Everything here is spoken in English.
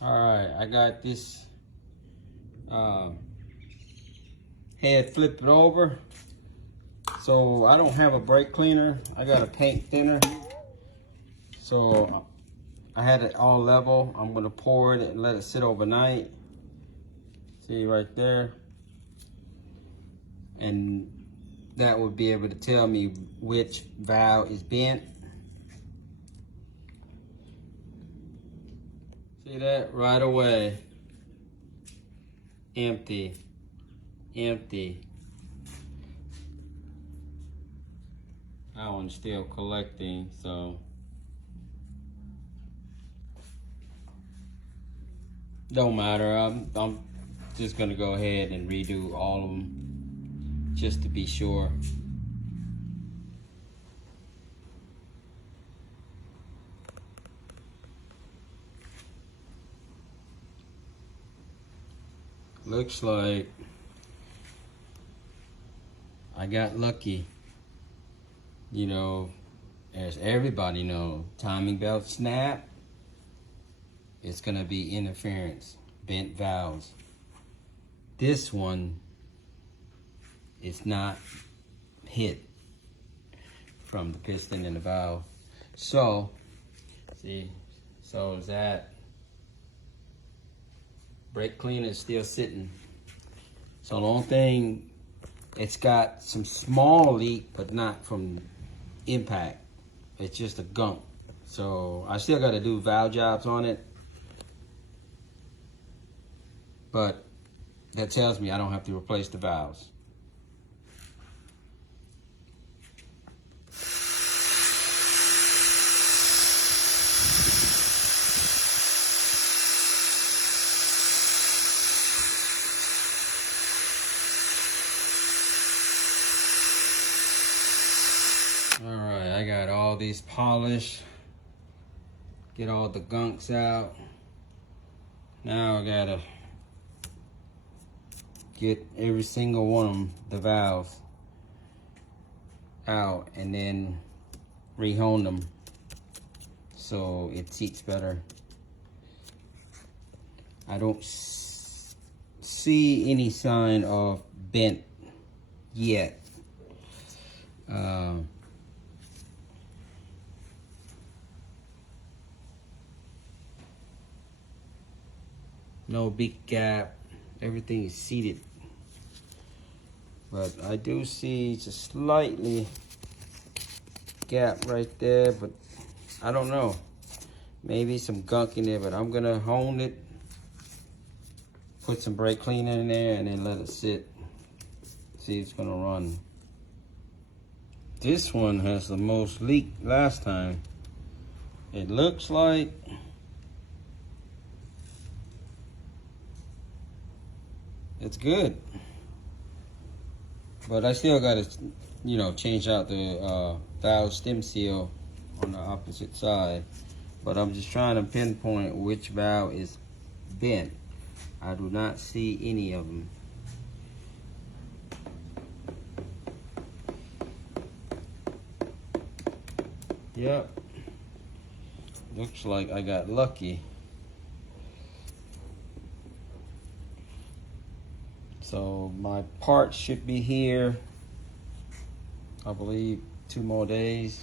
Alright, I got this head flipped over. So I don't have a brake cleaner. I got a paint thinner. So I had it all level. I'm gonna pour it and let it sit overnight. See right there. And that would be able to tell me which valve is bent. See that? Right away. Empty. Empty. That one's still collecting, so don't matter. I'm just gonna go ahead and redo all of them just to be sure. Looks like I got lucky. You know, as everybody knows, timing belt snap, it's gonna be interference, bent valves. This one is not hit from the piston and the valve. So, see, so is that brake cleaner is still sitting. So the only thing, it's got some small leak, but not from impact. It's just a gunk. So I still got to do valve jobs on it, but that tells me I don't have to replace the valves. All right, I got all these polished. Get all the gunks out. Now I gotta get every single one of them, the valves, out and then rehone them so it seats better. I don't see any sign of bent yet. No big gap. Everything is seated. But I do see just slightly gap right there, but I don't know. Maybe some gunk in there, but I'm gonna hone it, put some brake cleaner in there, and then let it sit. See if it's gonna run. This one has the most leak last time. It looks like it's good, but I still gotta, you know, change out the valve stem seal on the opposite side. But I'm just trying to pinpoint which valve is bent. I do not see any of them. Yep, looks like I got lucky. So my part should be here, I believe, 2 more days.